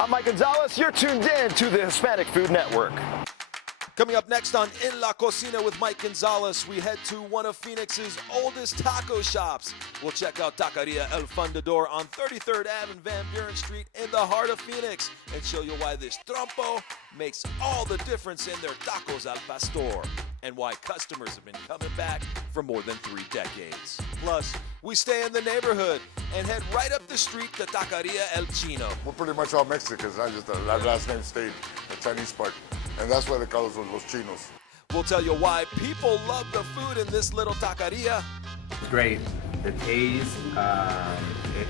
I'm Mike Gonzalez. You're tuned in to the Hispanic Food Network. Coming up next on In La Cocina with Mike Gonzalez, we head to one of Phoenix's oldest taco shops. We'll check out Taqueria El Fundador on 33rd Ave and Van Buren Street in the heart of Phoenix and show you why this trompo makes all the difference in their tacos al pastor and why customers have been coming back for more than 3 decades. Plus, we stay in the neighborhood and head right up the street to Taqueria El Chino. We're pretty much all Mexicans. I just that last name stayed, the Chinese part. And that's why they call us Los Chinos. We'll tell you why people love the food in this little taqueria. It's great. The taste,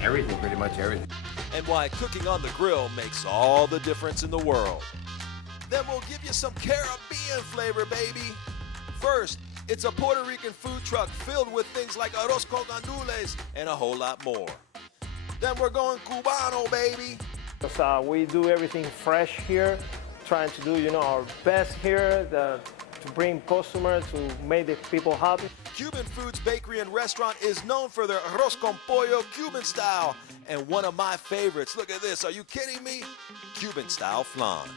everything, pretty much everything. And why cooking on the grill makes all the difference in the world. Then we'll give you some Caribbean flavor, baby. First, it's a Puerto Rican food truck filled with things like arroz con gandules and a whole lot more. Then we're going Cubano, baby. We do everything fresh here, trying to do, our best here to bring customers, to make the people happy. Cuban Foods Bakery and Restaurant is known for their arroz con pollo Cuban style. And one of my favorites, look at this, are you kidding me? Cuban style flan.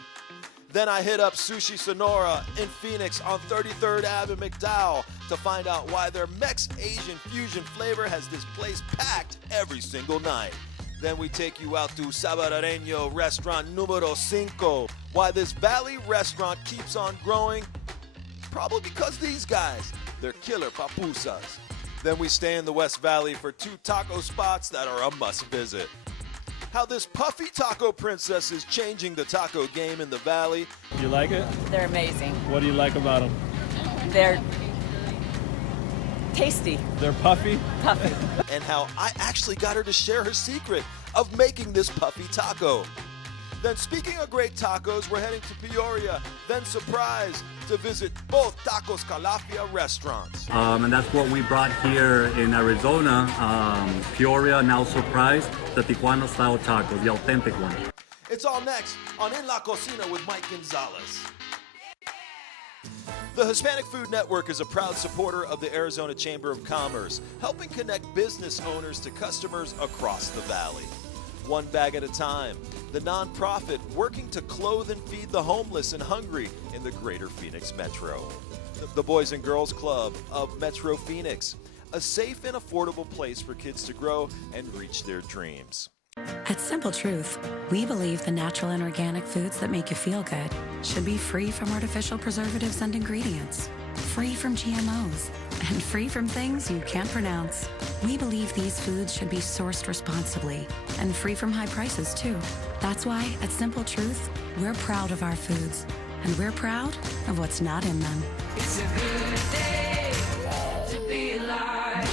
Then I hit up Sushi Sonora in Phoenix on 33rd Ave and McDowell to find out why their Mex-Asian fusion flavor has this place packed every single night. Then we take you out to Salvadoreño Restaurant Numero 5. Why this Valley restaurant keeps on growing? Probably because these guys, they're killer papusas. Then we stay in the West Valley for 2 taco spots that are a must visit. How this puffy taco princess is changing the taco game in the Valley. You like it? They're amazing. What do you like about them? They're tasty. They're puffy? Puffy. And how I actually got her to share her secret of making this puffy taco. Then speaking of great tacos, we're heading to Peoria, then Surprise, to visit both Tacos Calafia restaurants. And that's what we brought here in Arizona, Peoria, now Surprise, the Tijuana style tacos, the authentic one. It's all next on In La Cocina with Mike Gonzalez. The Hispanic Food Network is a proud supporter of the Arizona Chamber of Commerce, helping connect business owners to customers across the valley. One bag at a time, the nonprofit working to clothe and feed the homeless and hungry in the greater Phoenix Metro. The Boys and Girls Club of Metro Phoenix, a safe and affordable place for kids to grow and reach their dreams. At Simple Truth, we believe the natural and organic foods that make you feel good should be free from artificial preservatives and ingredients, free from GMOs, and free from things you can't pronounce. We believe these foods should be sourced responsibly and free from high prices, too. That's why, at Simple Truth, we're proud of our foods, and we're proud of what's not in them. It's a good day to be alive.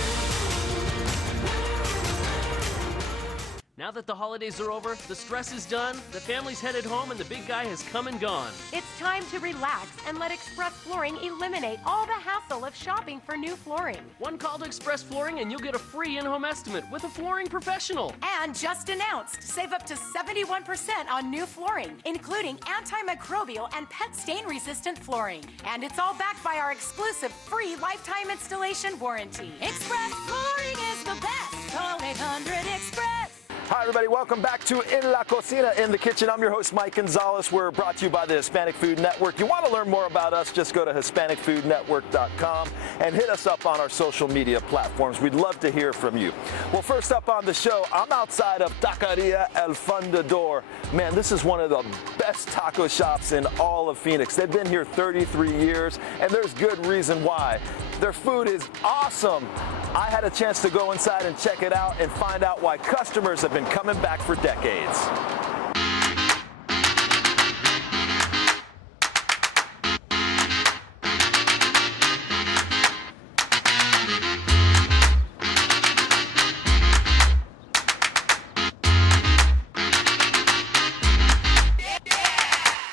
Now that the holidays are over, the stress is done, the family's headed home, and the big guy has come and gone. It's time to relax and let Express Flooring eliminate all the hassle of shopping for new flooring. One call to Express Flooring and you'll get a free in-home estimate with a flooring professional. And just announced, save up to 71% on new flooring, including antimicrobial and pet stain-resistant flooring. And it's all backed by our exclusive free lifetime installation warranty. Express Flooring is the best. Call 800-EXPRESS. Hi, everybody. Welcome back to In La Cocina, in the kitchen. I'm your host, Mike Gonzalez. We're brought to you by the Hispanic Food Network. You want to learn more about us, just go to HispanicFoodNetwork.com and hit us up on our social media platforms. We'd love to hear from you. Well, first up on the show, I'm outside of Taqueria El Fundador. Man, this is one of the best taco shops in all of Phoenix. They've been here 33 years, and there's good reason why. Their food is awesome. I had a chance to go inside and check it out and find out why customers have been coming back for decades.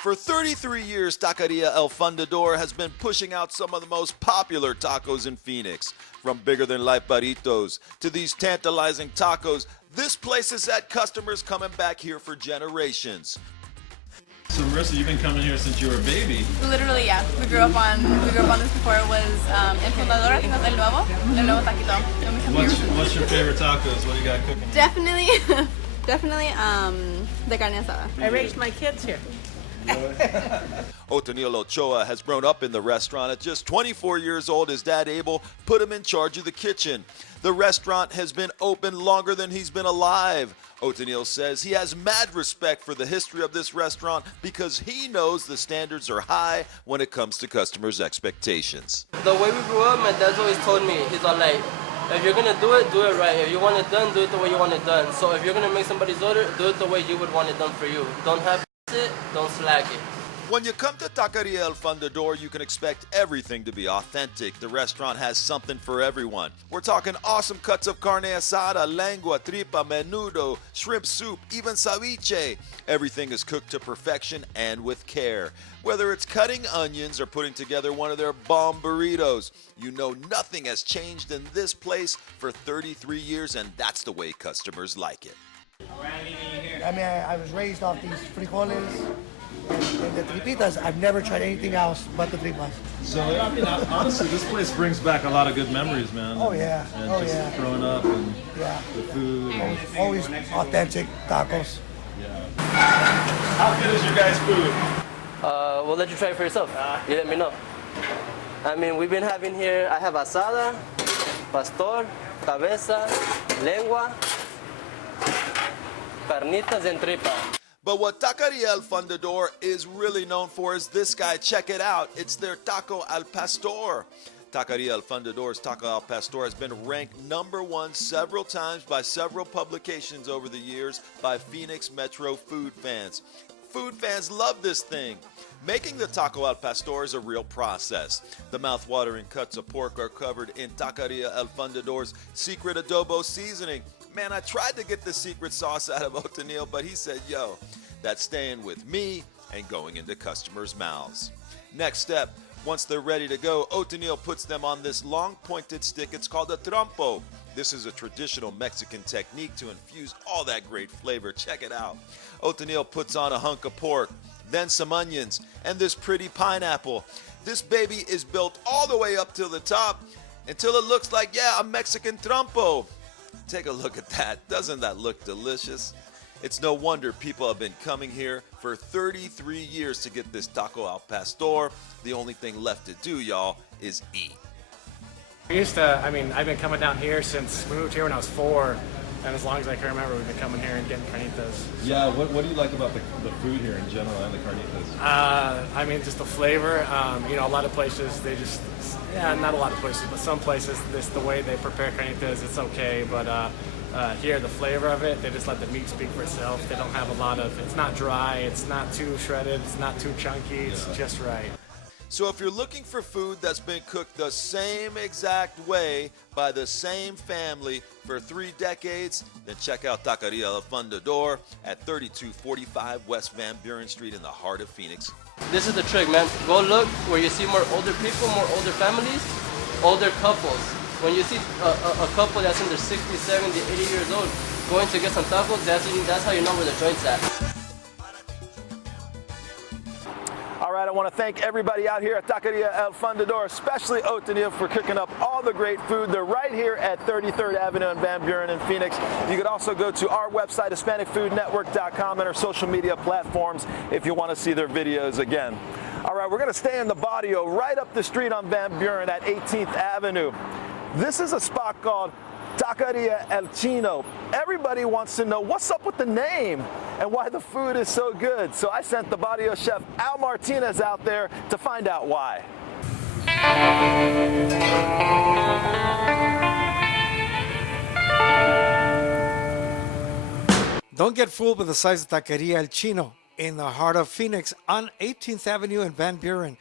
For 33 years, Taqueria El Fundador has been pushing out some of the most popular tacos in Phoenix. From bigger-than-life burritos to these tantalizing tacos, this place has had customers coming back here for generations. So Marissa, you've been coming here since you were a baby. Literally, yeah. We grew up on this before it was El Fundador, I think that's El Nuevo Taquito. What's your favorite tacos? What do you got cooking? Definitely Definitely the carne asada. I raised my kids here. Otonil Ochoa has grown up in the restaurant. At just 24 years old, his dad Abel put him in charge of the kitchen. The restaurant has been open longer than he's been alive. Otonil says he has mad respect for the history of this restaurant because he knows the standards are high when it comes to customers' expectations. The way we grew up, my dad's always told me, he's all like, if you're gonna do it right. If you want it done, do it the way you want it done. So if you're gonna make somebody's order, do it the way you would want it done for you. Don't have it, don't slack it. When you come to Taqueria El Fundador, you can expect everything to be authentic. The restaurant has something for everyone. We're talking awesome cuts of carne asada, lengua, tripa, menudo, shrimp soup, even ceviche. Everything is cooked to perfection and with care. Whether it's cutting onions or putting together one of their bomb burritos, you know nothing has changed in this place for 33 years, and that's the way customers like it. I mean, I was raised off these frijoles and the tripitas. I've never tried anything else but the tripas. So, I mean, honestly, this place brings back a lot of good memories, man. Oh, yeah. And Oh, just yeah. growing up and Yeah. the food. And, Always authentic tacos. yeah. How good is your guys' food? We'll let you try it for yourself. You let me know. I mean, we've been having here, I have asada, pastor, cabeza, lengua, carnitas, and tripa. But what Taqueria El Fundador is really known for is this guy. Check it out. It's their taco al pastor. Taqueria El Fundador's taco al pastor has been ranked #1 several times by several publications over the years by Phoenix Metro food fans. Food fans love this thing. Making the taco al pastor is a real process. The mouth-watering cuts of pork are covered in Taqueria El Fundador's secret adobo seasoning. Man, I tried to get the secret sauce out of Otonil, but he said, yo, that's staying with me and going into customers' mouths. Next step, once they're ready to go, Otonil puts them on this long pointed stick. It's called a trompo. This is a traditional Mexican technique to infuse all that great flavor. Check it out. Otonil puts on a hunk of pork, then some onions, and this pretty pineapple. This baby is built all the way up to the top until it looks like, yeah, a Mexican trompo. Take a look at that. Doesn't that look delicious? It's no wonder people have been coming here for 33 years to get this taco al pastor. The only thing left to do, y'all, is eat. I've been coming down here since we moved here when I was 4, and as long as I can remember, we've been coming here and getting carnitas. Yeah, what do you like about the food here in general and the carnitas? Just the flavor. A lot of places, not a lot of places, but some places, the way they prepare carnitas, it's okay, but here, the flavor of it, they just let the meat speak for itself. They don't have a lot of, it's not dry, it's not too shredded, it's not too chunky, it's just right. So if you're looking for food that's been cooked the same exact way by the same family for 3 decades, then check out Taqueria El Fundador at 3245 West Van Buren Street in the heart of Phoenix. This is the trick, man. Go look where you see more older people, more older families, older couples. When you see a couple that's in their 60, 70, 80 years old going to get some tacos, that's how you know where the joint's at. All right, I want to thank everybody out here at Taqueria El Fundador, especially Otonil, for cooking up all the great food. They're right here at 33rd Avenue in Van Buren in Phoenix. You could also go to our website, HispanicFoodNetwork.com, and our social media platforms if you want to see their videos again. All right, we're going to stay in the barrio right up the street on Van Buren at 18th Avenue. This is a spot called Taqueria El Chino. Everybody wants to know what's up with the name and why the food is so good. So I sent the barrio chef Al Martinez out there to find out why. Don't get fooled with the size of Taqueria El Chino in the heart of Phoenix on 18th Avenue in Van Buren.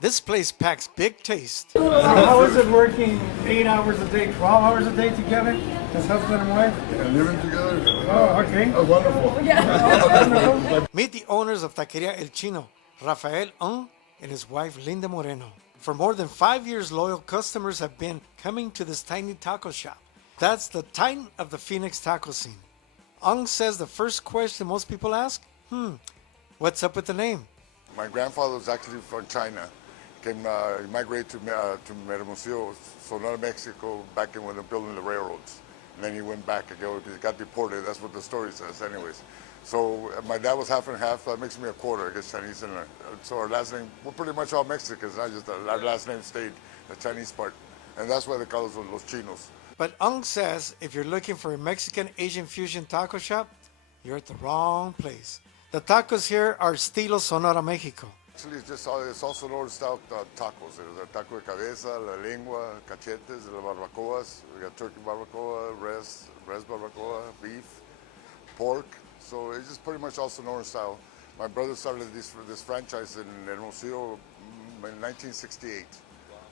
This place packs big taste. How is it working 8 hours a day, 12 hours a day together as husband and wife? Yeah, living together. Oh, okay. Oh, wonderful. Yeah. Meet the owners of Taqueria El Chino, Rafael and his wife Linda Moreno. For more than 5 years, loyal customers have been coming to this tiny taco shop. That's the titan of the Phoenix taco scene. Says the first question most people ask, what's up with the name? My grandfather was actually from China. He migrated to Hermosillo, Sonora, Mexico, back when they were building the railroads. And then he went back again. He got deported. That's what the story says, anyways. So my dad was half and half. That makes me a quarter, I guess, Chinese. And so our last name, we're pretty much all Mexicans. Not just our last name stayed, the Chinese part. And that's why they call us los chinos. But Ung says if you're looking for a Mexican Asian fusion taco shop, you're at the wrong place. The tacos here are estilo Sonora, Mexico. Actually, it's also Sonora-style tacos. There's a taco de cabeza, la lengua, cachetes, la barbacoas. We got turkey barbacoa, res barbacoa, beef, pork. So it's just pretty much all Sonora style. My brother started this franchise in Hermosillo in 1968.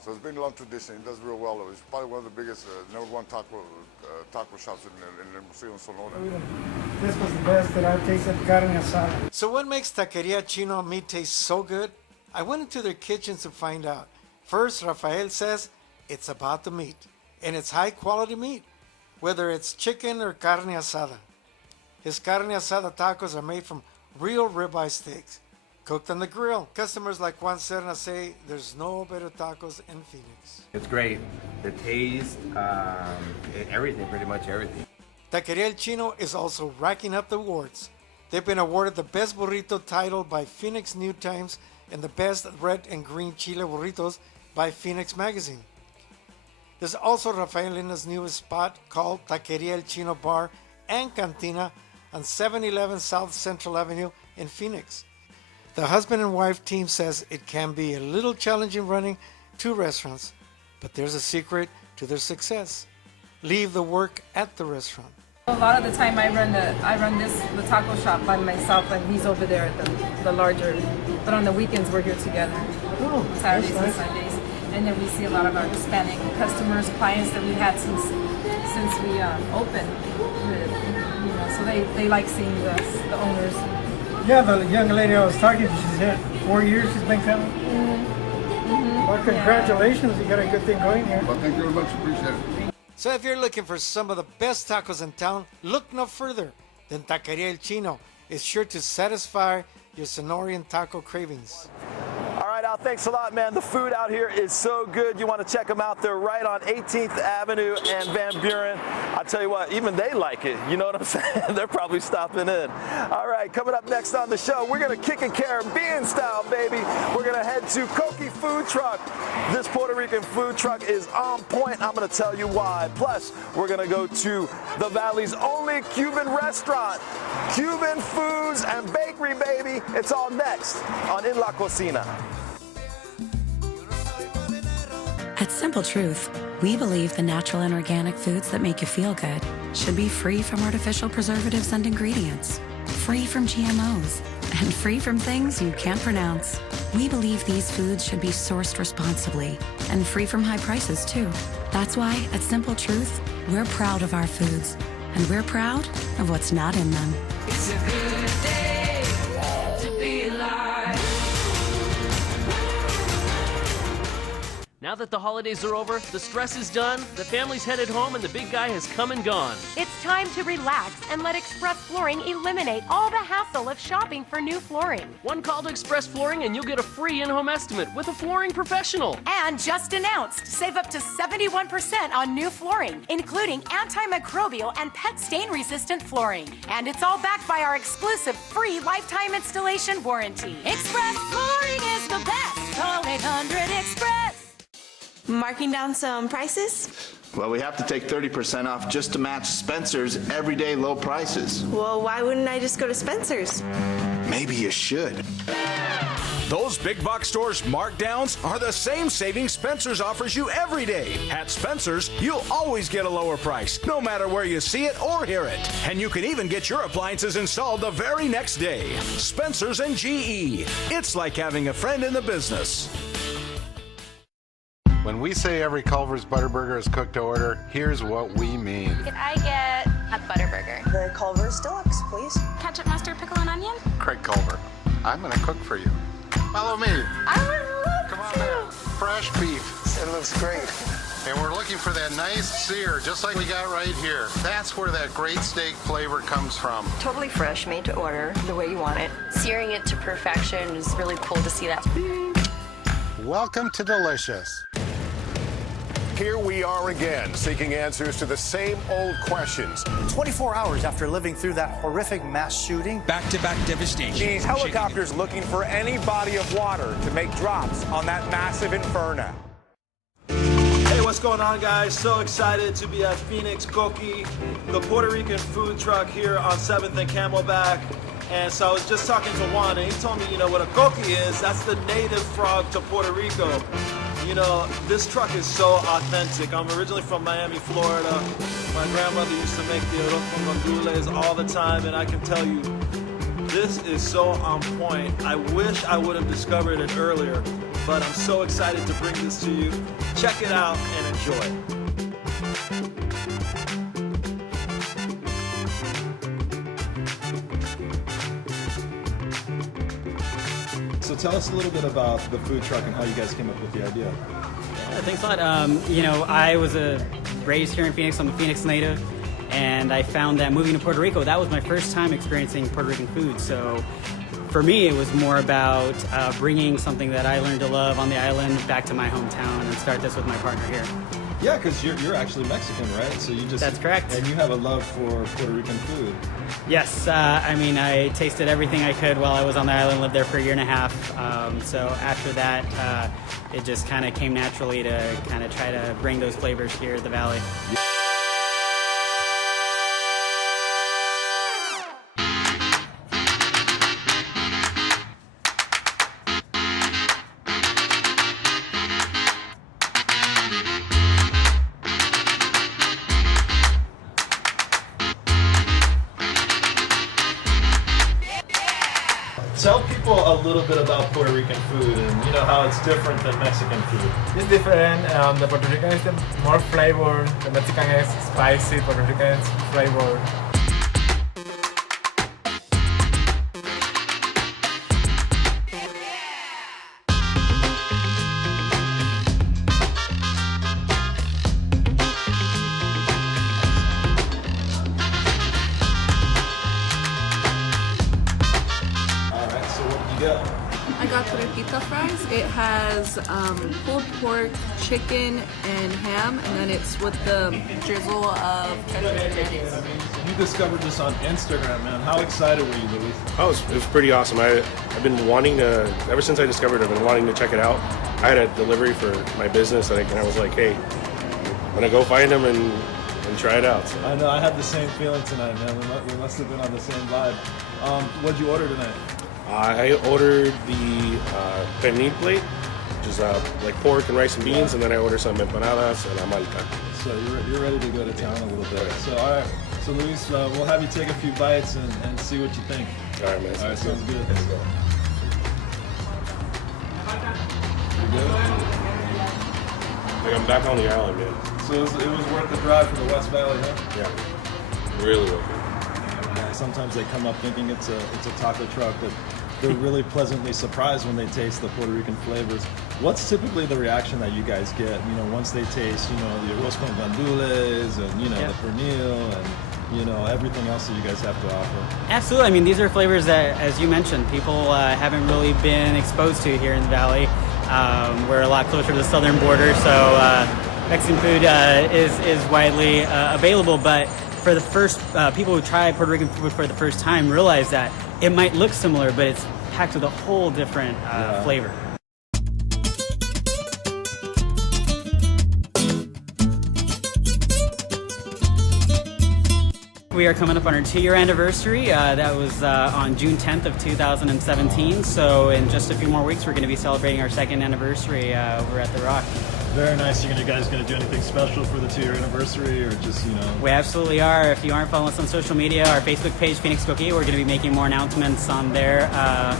So it's been a long tradition. He does real well. It's probably one of the biggest, #1 taco shops in Hermosillo and Sonora. This was the best that I've tasted, carne asada. So what makes Taqueria Chino meat taste so good? I went into their kitchens to find out. First, Rafael says it's about the meat, and it's high quality meat, whether it's chicken or carne asada. His carne asada tacos are made from real ribeye steaks, cooked on the grill. Customers like Juan Serna say there's no better tacos in Phoenix. It's great. The taste, everything, pretty much everything. Taqueria El Chino is also racking up the awards. They've been awarded the Best Burrito title by Phoenix New Times and the Best Red and Green Chile Burritos by Phoenix Magazine. There's also Rafael Lina's newest spot called Taqueria El Chino Bar and Cantina on 711 South Central Avenue in Phoenix. The husband and wife team says it can be a little challenging running two restaurants, but there's a secret to their success. Leave the work at the restaurant. A lot of the time I run the taco shop by myself, and he's over there at the larger. But on the weekends we're here together. Oh, Saturdays nice. and Sundays, and then we see a lot of our Hispanic customers, clients that we had since we opened. So they like seeing the owners. Yeah, the young lady I was talking to, she's had 4 years she's been coming. Well, congratulations, you got a good thing going here. Well, thank you very much, appreciate it. So if you're looking for some of the best tacos in town, look no further than Taqueria El Chino. It's sure to satisfy your Sonoran taco cravings. All right, Al, thanks a lot, man. The food out here is so good. You want to check them out. They're right on 18th Avenue and Van Buren. I'll tell you what, even they like it. You know what I'm saying? They're probably stopping in. All right, coming up next on the show, we're going to kick it Caribbean style, baby. We're going to head to Coqui Food Truck. This Puerto Rican food truck is on point. I'm going to tell you why. Plus, we're going to go to the Valley's only Cuban restaurant. Cuban foods and bakery, baby. It's all next on In La Cocina. At Simple Truth, we believe the natural and organic foods that make you feel good should be free from artificial preservatives and ingredients, free from GMOs, and free from things you can't pronounce. We believe these foods should be sourced responsibly and free from high prices, too. That's why at Simple Truth, we're proud of our foods, and we're proud of what's not in them. It's a good day to be alive. Now that the holidays are over, the stress is done, the family's headed home, and the big guy has come and gone. It's time to relax and let Express Flooring eliminate all the hassle of shopping for new flooring. One call to Express Flooring and you'll get a free in-home estimate with a flooring professional. And just announced, save up to 71% on new flooring, including antimicrobial and pet stain-resistant flooring. And it's all backed by our exclusive free lifetime installation warranty. Express Flooring is the best. Call 800-EXPRESS. Marking down some prices? Well, we have to take 30% off just to match Spencer's everyday low prices. Well, why wouldn't I just go to Spencer's? Maybe you should. Those big box stores' markdowns are the same savings Spencer's offers you every day. At Spencer's, you'll always get a lower price, no matter where you see it or hear it. And you can even get your appliances installed the very next day. Spencer's and GE. It's like having a friend in the business. When we say every Culver's Butterburger is cooked to order, here's what we mean. Can I get a Butterburger? The Culver's Deluxe, please. Ketchup, mustard, pickle, and onion? Craig Culver, I'm gonna cook for you. Follow me. I would love Come on now. Fresh beef. It looks great. And we're looking for that nice sear, just like we got right here. That's where that great steak flavor comes from. Totally fresh, made to order, the way you want it. Searing it to perfection is really cool to see that. Welcome to Delicious. here we are again, seeking answers to the same old questions. 24 hours after living through that horrific mass shooting. Back-to-back devastation. These helicopters looking for any body of water to make drops on that massive inferno. Hey, what's going on, guys? So excited to be at Phoenix Coqui, the Puerto Rican food truck here on 7th and Camelback. And so I was just talking to Juan, and he told me, what a coqui is. That's the native frog to Puerto Rico. This truck is so authentic. I'm originally from Miami, Florida. My grandmother used to make the arroz con gandules all the time, and I can tell you, this is so on point. I wish I would have discovered it earlier, but I'm so excited to bring this to you. Check it out and enjoy. So tell us a little bit about the food truck and how you guys came up with the idea. Thanks a lot. I was raised here in Phoenix. I'm a Phoenix native, and I found that moving to Puerto Rico, that was my first time experiencing Puerto Rican food. So for me, it was more about bringing something that I learned to love on the island back to my hometown and start this with my partner here. Yeah, because you're actually Mexican, right? So you just... That's correct. And you have a love for Puerto Rican food. Yes, I tasted everything I could while I was on the island, lived there for a year and a half. So after that, it just kind of came naturally to kind of try to bring those flavors here at the Valley. Tell people a little bit about Puerto Rican food and how it's different than Mexican food. It's different. The Puerto Rican is more flavor. The Mexican is spicy. Puerto Rican is flavor. I got tortilla fries. It has pulled pork, chicken, and ham, and then it's with the drizzle of ketchup and mayonnaise. You discovered this on Instagram, man. How excited were you, Luis? Oh, it was pretty awesome. I've been wanting to, ever since I discovered it, I've been wanting to check it out. I had a delivery for my business, and I was like, hey, I'm going to go find them and try it out. So. I know, I had the same feeling tonight, man. We must have been on the same vibe. What'd you order tonight? I ordered the pernil plate, which is like pork and rice and beans, and then I ordered some empanadas and amalca. So you're ready to go to town a little bit. So all right, so Luis, we'll have you take a few bites and see what you think. All right, man. All right, sounds good. Let's go. You good? Like I'm back on the island, man. So it was worth the drive from the West Valley, huh? Yeah, really worth it. Yeah, sometimes they come up thinking it's a taco truck, but they're really pleasantly surprised when they taste the Puerto Rican flavors. What's typically the reaction that you guys get, once they taste, the arroz con gandules and, the pernil and, everything else that you guys have to offer? Absolutely. I mean, these are flavors that, as you mentioned, people haven't really been exposed to here in the Valley. We're a lot closer to the southern border, so Mexican food is widely available, but for the first people who try Puerto Rican food for the first time realize that it might look similar, but it's packed with a whole different flavor. We are coming up on our 2-year anniversary. That was on June 10th of 2017. So in just a few more weeks, we're going to be celebrating our 2nd anniversary over at The Rock. Very nice. You guys going to do anything special for the 2-year anniversary, or just, We absolutely are. If you aren't following us on social media, our Facebook page, Phoenix Coqui, we're going to be making more announcements on there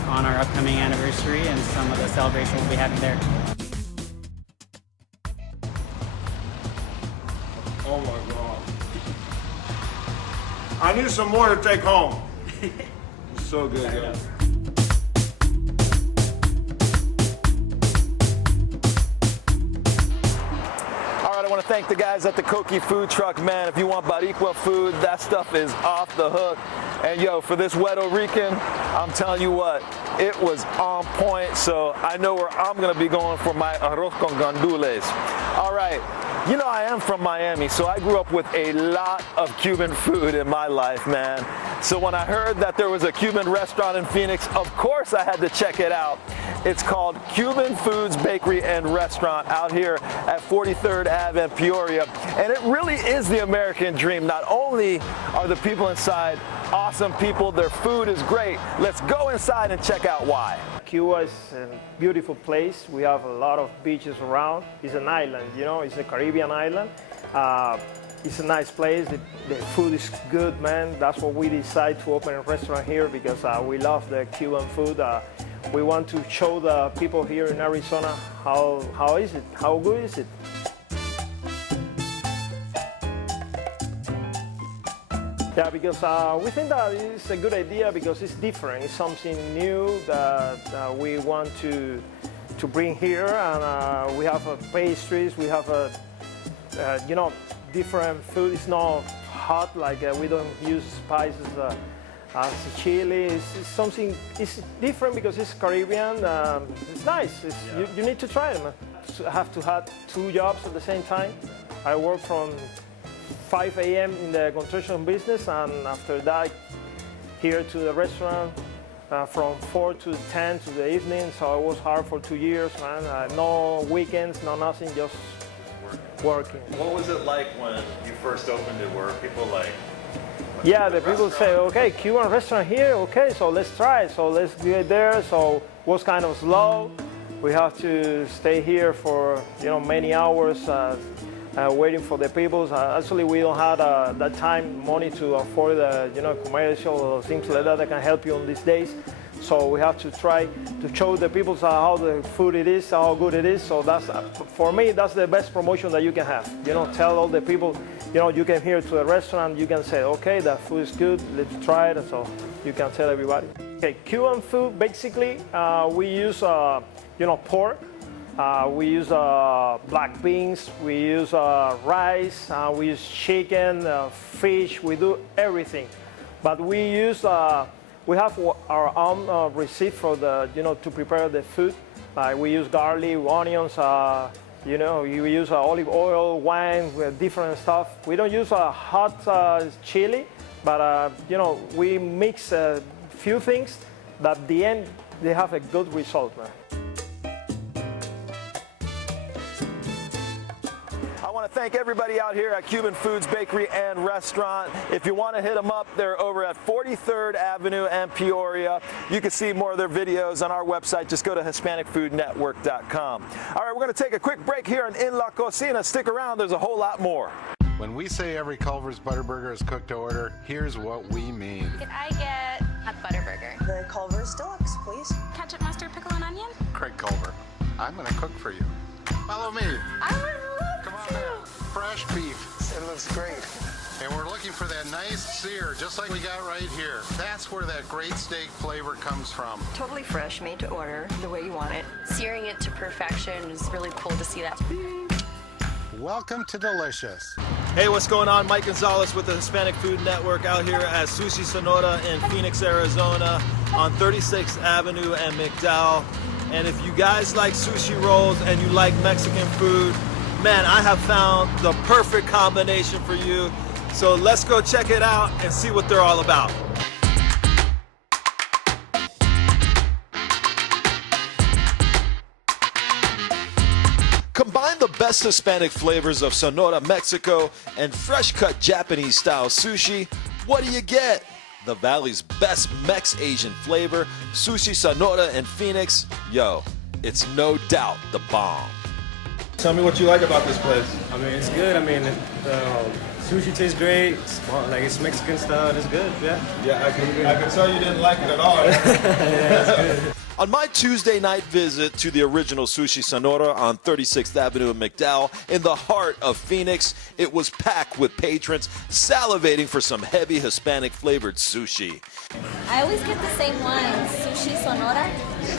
on our upcoming anniversary and some of the celebrations we'll be having there. Oh my God. I need some more to take home. It's so good, guys. I want to thank the guys at the Coqui food truck, man. If you want Baricua food, that stuff is off the hook. And yo, for this Puerto Rican, I'm telling you what, it was on point. So I know where I'm going to be going for my arroz con gandules. All right, You know, I am from Miami, so I grew up with a lot of Cuban food in my life, man. So when I heard that there was a Cuban restaurant in Phoenix, of course I had to check it out. It's called Cuban Foods Bakery and Restaurant out here at 43rd Ave in Peoria. And it really is the American dream. Not only are the people inside awesome people, their food is great. Let's go inside and check out why. Cuba is a beautiful place. We have a lot of beaches around. It's an island, you know, it's a Caribbean island. It's a nice place. The food is good, man. That's why we decided to open a restaurant here, because we love the Cuban food. We want to show the people here in Arizona how is it, how good is it. Yeah, because we think that it's a good idea because it's different. It's something new that we want to bring here, and we have pastries. We have you know, different food. It's not hot, like we don't use spices as chili. It's something. It's different because it's Caribbean. It's nice. You need to try it, man. I have to have 2 jobs at the same time. I work from 5 a.m. in the construction business, and after that here to the restaurant from 4 to 10 to the evening. So it was hard for 2 years, man. No weekends, no nothing, just working. What was it like when you first opened it? Were people like... Yeah, the people say, okay, Cuban restaurant here, okay, so let's try it. So let's get there. So it was kind of slow. We have to stay here for, you know, many hours waiting for the people. Actually, we don't have that time, money to afford the, you know, commercial or things like that can help you on these days. So we have to try to show the people how the food it is, how good it is. So that's, for me, that's the best promotion that you can have. You know, tell all the people, you know, you came here to the restaurant, you can say, okay, the food is good, let's try it. So you can tell everybody. Okay, Cuban food, basically, we use, you know, pork. We use black beans, we use rice, we use chicken, fish, we do everything. But we use, we have our own receipt for the, you know, to prepare the food. We use garlic, onions, you know, we use olive oil, wine, different stuff. We don't use hot chili, but, you know, we mix a few things that at the end, they have a good result, man. I want to thank everybody out here at Cuban Foods Bakery and Restaurant. If you want to hit them up, they're over at 43rd Avenue and Peoria. You can see more of their videos on our website. Just go to HispanicFoodNetwork.com. All right, we're going to take a quick break here in La Cocina. Stick around. There's a whole lot more. When we say every Culver's Butterburger is cooked to order, here's what we mean. Could I get a Butterburger? The Culver's Deluxe, please. Ketchup, mustard, pickle, and onion? Craig Culver, I'm going to cook for you. Follow me. I would love Come on now. Fresh beef. It looks great. And we're looking for that nice sear, just like we got right here. That's where that great steak flavor comes from. Totally fresh, made to order, the way you want it. Searing it to perfection is really cool to see that. Welcome to Delicious. Hey, what's going on? Mike Gonzalez with the Hispanic Food Network out here at Sushi Sonora in Phoenix, Arizona on 36th Avenue and McDowell. And if you guys like sushi rolls and you like Mexican food, man, I have found the perfect combination for you. So let's go check it out and see what they're all about. Combine the best Hispanic flavors of Sonora, Mexico, and fresh-cut Japanese-style sushi. What do you get? The Valley's best Mex-Asian flavor, Sushi Sonora in Phoenix. Yo, it's no doubt the bomb. Tell me what you like about this place. I mean, it's good. I mean, the sushi tastes great. Like, it's Mexican style. It's good, yeah. Yeah, I can tell you didn't like it at all. Yeah, it's good. On my Tuesday night visit to the original Sushi Sonora on 36th Avenue in McDowell, in the heart of Phoenix, it was packed with patrons salivating for some heavy Hispanic flavored sushi. I always get the same one, Sushi Sonora.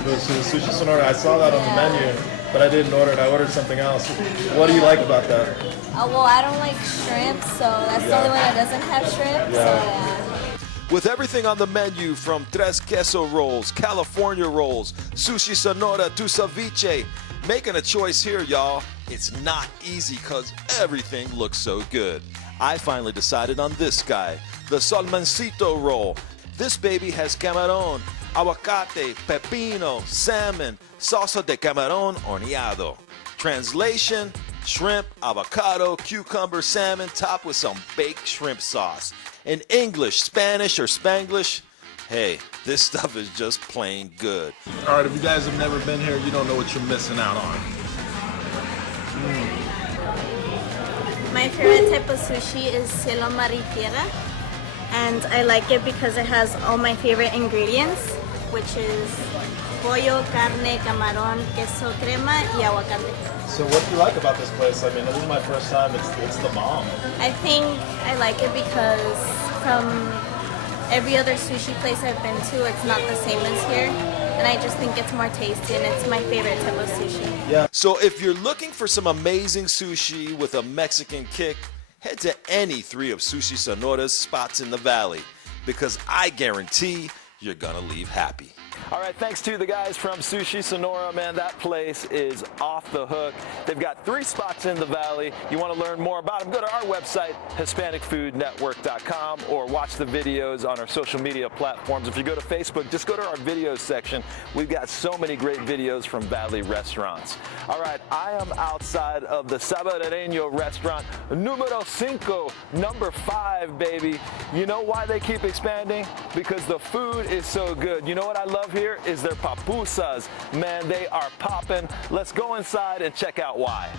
The Sushi Sonora, I saw that on the menu, but I didn't order it. I ordered something else. What do you like about that? Well, I don't like shrimp, so that's the only one that doesn't have shrimp. Yeah. So, With everything on the menu from tres queso rolls, California rolls, Sushi Sonora to ceviche, making a choice here, y'all. It's not easy because everything looks so good. I finally decided on this guy, the Salmoncito roll. This baby has camarón, aguacate, pepino, salmon, salsa de camarón horneado. Translation, shrimp, avocado, cucumber, salmon, topped with some baked shrimp sauce. In English, Spanish, or Spanglish, hey, this stuff is just plain good. All right, if you guys have never been here, you don't know what you're missing out on. My favorite type of sushi is cielo mar y tierra, and I like it because it has all my favorite ingredients, which is pollo, carne, camarón, queso crema, y aguacate. So what do you like about this place? I mean, this is my first time. It's the bomb. I think I like it because from every other sushi place I've been to, it's not the same as here. And I just think it's more tasty, and it's my favorite type of sushi. Yeah. So if you're looking for some amazing sushi with a Mexican kick, head to any 3 of Sushi Sonora's spots in the valley, because I guarantee you're gonna leave happy. All right, thanks to the guys from Sushi Sonora, man. That place is off the hook. They've got 3 spots in the valley. You want to learn more about them, go to our website, HispanicFoodNetwork.com, or watch the videos on our social media platforms. If you go to Facebook, just go to our videos section. We've got so many great videos from Valley restaurants. All right, I am outside of the Salvadoreño restaurant, numero 5, number 5, baby. You know why they keep expanding? Because the food is so good. You know what I love here is their pupusas. Man, they are popping. Let's go inside and check out why.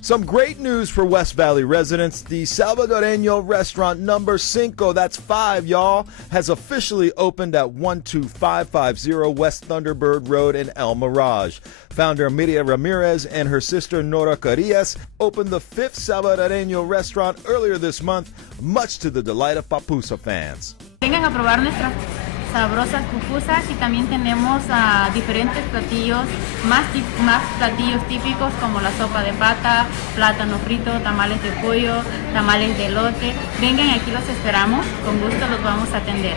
Some great news for West Valley residents. The Salvadoreño restaurant number 5, that's 5, y'all, has officially opened at 12550 West Thunderbird Road in El Mirage. Founder Miriam Ramirez and her sister Nora Carillas opened the 5th Salvadoreño restaurant earlier this month, much to the delight of papusa fans. Vengan a probar nuestras sabrosas pupusas y también tenemos diferentes platillos, más platillos típicos como la sopa de pata, plátano frito, tamales de pollo, tamales de elote. Vengan, aquí los esperamos, con gusto los vamos a atender.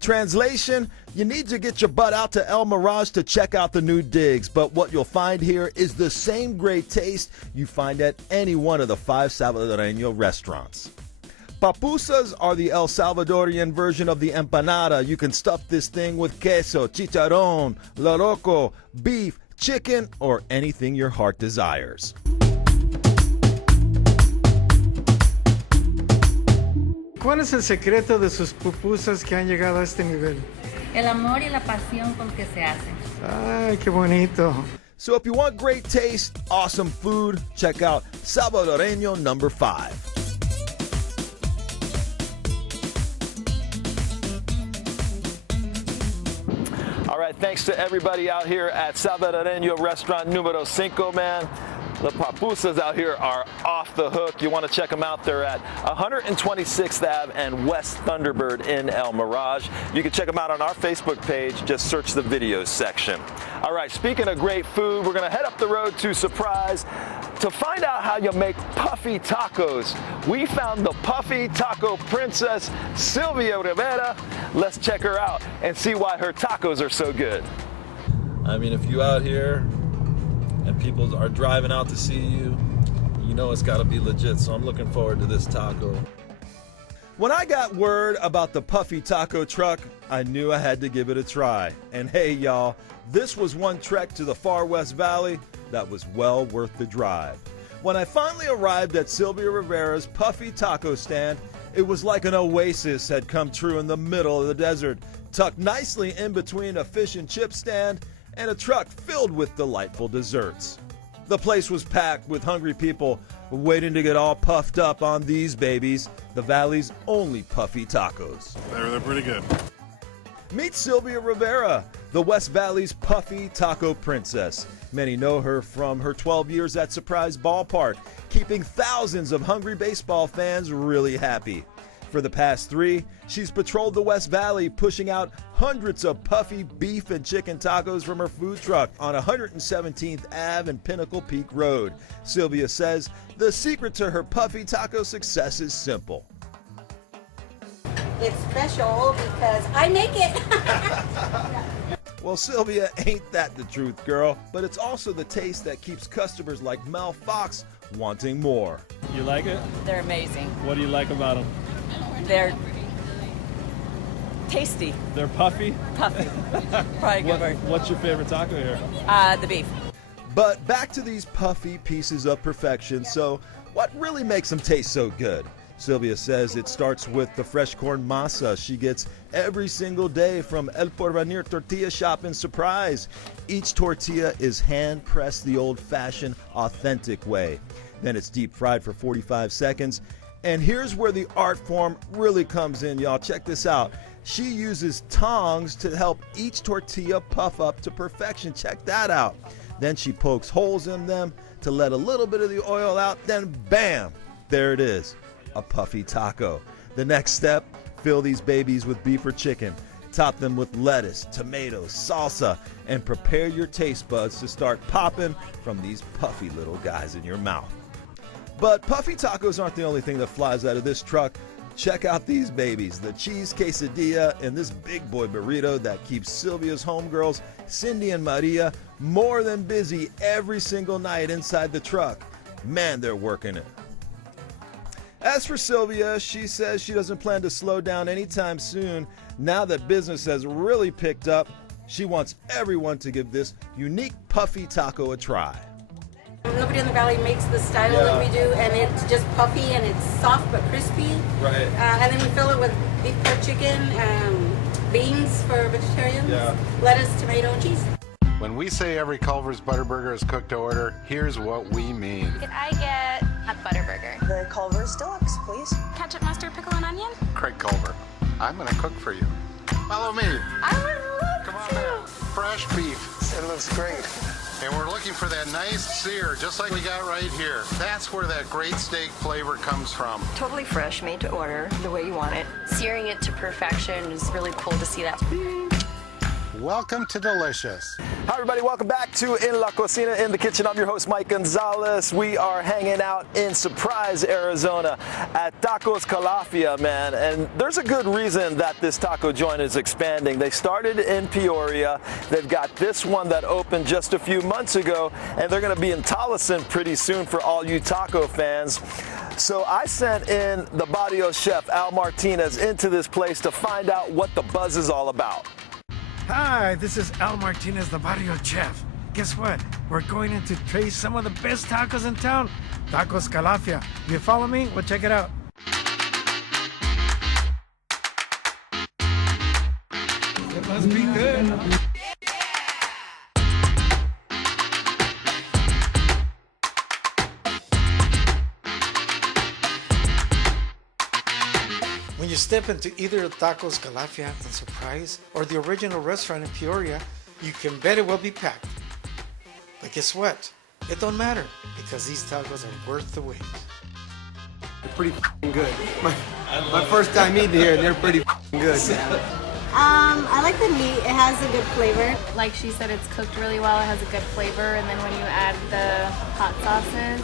Translation, you need to get your butt out to El Mirage to check out the new digs, but what you'll find here is the same great taste you find at any one of the 5 Salvadoreño restaurants. Papusas are the El Salvadorian version of the empanada. You can stuff this thing with queso, chicharrón, loroco, beef, chicken, or anything your heart desires. ¿Cuál es el secreto de sus pupusas que han llegado a este nivel? El amor y la pasión con que se hacen. Ay, qué bonito. So if you want great taste, awesome food, check out Salvadoreño number 5. All right, thanks to everybody out here at Salvadoreño restaurant numero 5, man. The papusas out here are off the hook. You want to check them out. They're at 126th Ave and West Thunderbird in El Mirage. You can check them out on our Facebook page. Just search the videos section. All right, speaking of great food, we're going to head up the road to Surprise to find out how you make puffy tacos. We found the puffy taco princess, Sylvia Rivera. Let's check her out and see why her tacos are so good. I mean, if you out here and people are driving out to see you, you know it's got to be legit. So I'm looking forward to this taco. When I got word about the puffy taco truck, I knew I had to give it a try. And hey, y'all, this was one trek to the far West Valley that was well worth the drive. When I finally arrived at Sylvia Rivera's puffy taco stand, it was like an oasis had come true in the middle of the desert, tucked nicely in between a fish and chip stand and a truck filled with delightful desserts. The place was packed with hungry people waiting to get all puffed up on these babies, the Valley's only puffy tacos. They're pretty good. Meet Sylvia Rivera, the West Valley's puffy taco princess. Many know her from her 12 years at Surprise Ballpark, keeping thousands of hungry baseball fans really happy. For the past 3, she's patrolled the West Valley, pushing out hundreds of puffy beef and chicken tacos from her food truck on 117th Ave and Pinnacle Peak Road. Sylvia says the secret to her puffy taco success is simple. it's special because I make it. Well, Sylvia, ain't that the truth, girl? But it's also the taste that keeps customers like Mel Fox wanting more. You like it? They're amazing. What do you like about them? They're tasty. They're puffy? Puffy. Probably a good word. What's your favorite taco here? The beef. But back to these puffy pieces of perfection. So what really makes them taste so good? Sylvia says it starts with the fresh corn masa she gets every single day from El Porvenir Tortilla Shop in Surprise. Each tortilla is hand-pressed the old-fashioned, authentic way. Then it's deep-fried for 45 seconds. And here's where the art form really comes in, y'all. Check this out. She uses tongs to help each tortilla puff up to perfection. Check that out. Then she pokes holes in them to let a little bit of the oil out. Then bam, there it is, a puffy taco. The next step, fill these babies with beef or chicken. Top them with lettuce, tomatoes, salsa, and prepare your taste buds to start popping from these puffy little guys in your mouth. But puffy tacos aren't the only thing that flies out of this truck. Check out these babies, the cheese quesadilla and this big boy burrito that keeps Sylvia's homegirls, Cindy and Maria, more than busy every single night inside the truck. Man, they're working it. As for Sylvia, she says she doesn't plan to slow down anytime soon. Now that business has really picked up, she wants everyone to give this unique puffy taco a try. Nobody in the valley makes the style that we do, and it's just puffy and it's soft but crispy. Right. And then we fill it with beef, pork, chicken, beans for vegetarians, lettuce, tomato, and cheese. When we say every Culver's Butterburger is cooked to order, here's what we mean. Could I get a Butterburger? The Culver's Deluxe, please. Ketchup, mustard, pickle, and onion? Craig Culver, I'm gonna cook for you. Follow me. I would love Come on there. Fresh beef. It looks great. And we're looking for that nice sear, just like we got right here. That's where that great steak flavor comes from. Totally fresh, made to order, the way you want it. Searing it to perfection is really cool to see that. Welcome to Delicious. Hi everybody, welcome back to In La Cocina, in the kitchen. I'm your host, Mike Gonzalez. We are hanging out in Surprise, Arizona at Tacos Calafia, man. And there's a good reason that this taco joint is expanding. They started in Peoria. They've got this one that opened just a few months ago, and they're gonna be in Tolleson pretty soon for all you taco fans. So I sent in the barrio chef, Al Martinez, into this place to find out what the buzz is all about. Hi, this is Al Martinez, the barrio chef. Guess what? We're going in to taste some of the best tacos in town. Tacos Calafia. If you follow me, we'll check it out. It must be good. When you step into either Tacos Calafia in Surprise or the original restaurant in Peoria, you can bet it will be packed. But guess what? It don't matter because these tacos are worth the wait. They're pretty good. My first time eating here, they're pretty good. I like the meat. It has a good flavor. Like she said, it's cooked really well. It has a good flavor, and then when you add the hot sauces,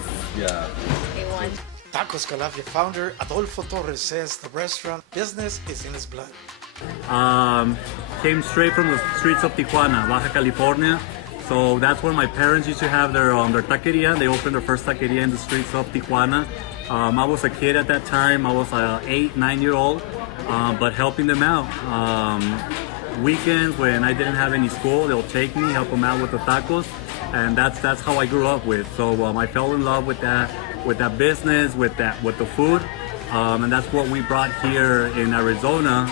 A1. Tacos Calafia founder Adolfo Torres says the restaurant business is in his blood. Came straight from the streets of Tijuana, Baja California. So that's where my parents used to have their taqueria. They opened their first taqueria in the streets of Tijuana. I was a kid at that time. I was an 8-9-year-old, but helping them out. Weekends when I didn't have any school, they'll take me, help them out with the tacos, and that's how I grew up with. So I fell in love with that business, with the food, and that's what we brought here in Arizona,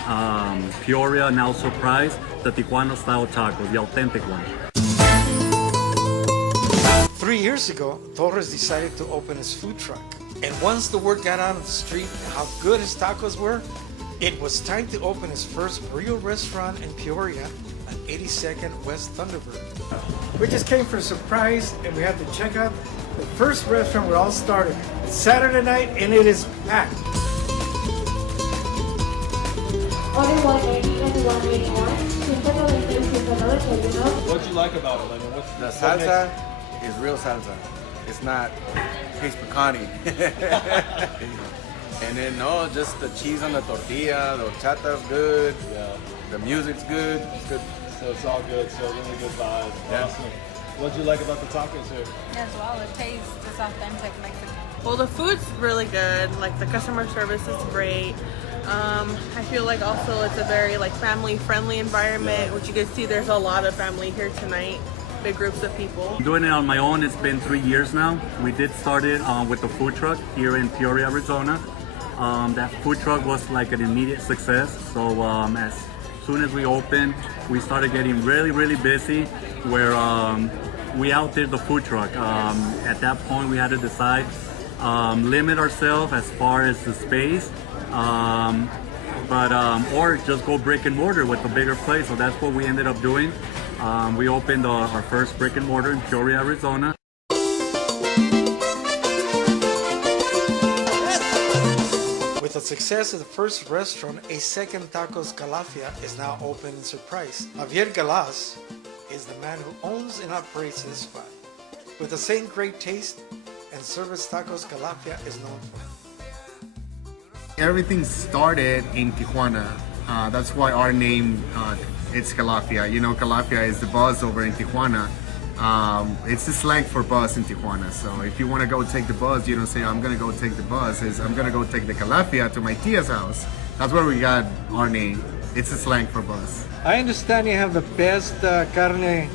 Peoria, now Surprise, the Tijuana style tacos, the authentic one. 3 years ago, Torres decided to open his food truck. And once the word got out on the street how good his tacos were, it was time to open his first real restaurant in Peoria on 82nd West Thunderbird. We just came for a surprise and we had to check out the first restaurant where it all started. It's Saturday night and it is packed. Order 180 and 181. What'd you like about it? The salsa is real salsa. It's not case pecani. And then no, just the cheese on the tortilla, the horchata's good. Yeah. The music's good. It's good. So it's all good. So really good vibes. Yeah. Awesome. What do you like about the tacos here? As well, the taste is authentic Mexican. Well, the food's really good. Like the customer service is great. I feel like also it's a very like family-friendly environment, which you can see there's a lot of family here tonight. Big groups of people. I'm doing it on my own. It's been 3 years now. We did start it with the food truck here in Peoria, Arizona. That food truck was like an immediate success. So as soon as we opened, we started getting really, really busy where we outdid the food truck. At that point, we had to decide, limit ourselves as far as the space, or just go brick and mortar with a bigger place. So that's what we ended up doing. We opened our first brick and mortar in Peoria, Arizona. With the success of the first restaurant, a second Tacos Calafia is now open in Surprise. Javier Galas is the man who owns and operates this spot. With the same great taste and service Tacos Calafia is known for. Everything started in Tijuana. That's why our name, it's Calafia. You know, Calafia is the buzz over in Tijuana. It's the slang for buzz in Tijuana. So if you want to go take the buzz, you don't say, I'm going to go take the buzz. It's, I'm going to go take the Calafia to my tia's house. That's where we got our name. It's a slang for buzz. I understand you have the best carne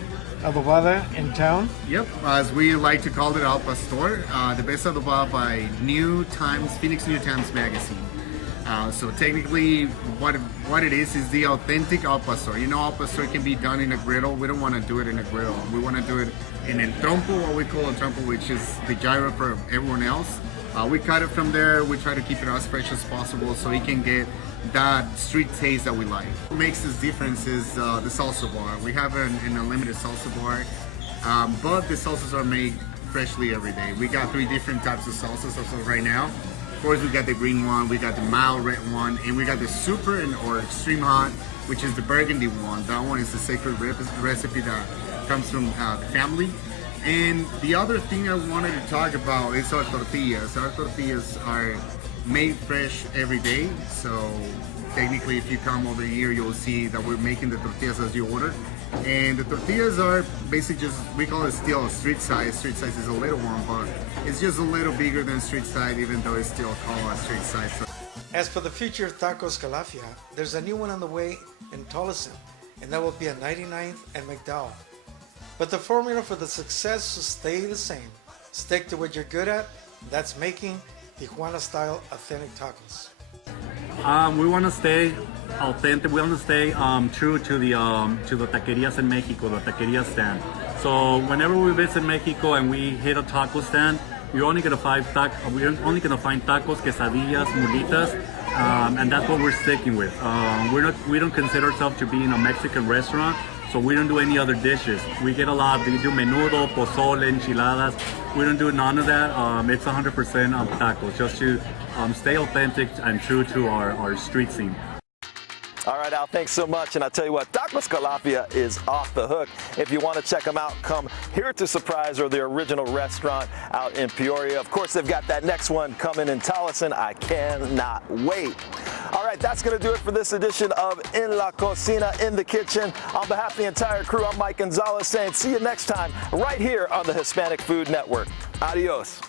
adobada in town. Yep, as we like to call it, Al Pastor, the best adobada by New Times, Phoenix New Times Magazine. So technically, what it is the authentic al pastor. You know, al pastor can be done in a griddle. We don't want to do it in a griddle. We want to do it in a trompo, what we call a trompo, which is the gyro for everyone else. We cut it from there. We try to keep it as fresh as possible so it can get that street taste that we like. What makes this difference is the salsa bar. We have an unlimited salsa bar, but the salsas are made freshly every day. We got 3 different types of salsas as of right now. Of course, we got the green one, we got the mild red one, and we got the super or extreme hot, which is the burgundy one. That one is the sacred recipe that comes from the family. And the other thing I wanted to talk about is our tortillas. Our tortillas are made fresh every day. So technically, if you come over here, you'll see that we're making the tortillas as you order. And the tortillas are basically just, we call it still street size. Street size is a little one, but it's just a little bigger than street size, even though it's still called a street size. As for the future of Tacos Calafia, there's a new one on the way in Tolleson, and that will be at 99th and McDowell. But the formula for the success will stay the same. Stick to what you're good at, that's making Tijuana-style authentic tacos. We want to stay authentic. We want to stay true to the taquerias in Mexico, the taqueria stand. So whenever we visit Mexico and we hit a taco stand, we're only gonna find tacos, quesadillas, mulitas, and that's what we're sticking with. We don't consider ourselves to be in a Mexican restaurant, so we don't do any other dishes. We get a lot. We do menudo, pozole, enchiladas. We don't do none of that. It's 100% tacos, just to stay authentic and true to our street scene. All right, Al, thanks so much. And I'll tell you what, Tacos Calafia is off the hook. If you want to check them out, come here to Surprise or the original restaurant out in Peoria. Of course, they've got that next one coming in Tolleson. I cannot wait. All right, that's going to do it for this edition of In La Cocina, in the kitchen. On behalf of the entire crew, I'm Mike Gonzalez saying see you next time right here on the Hispanic Food Network. Adios.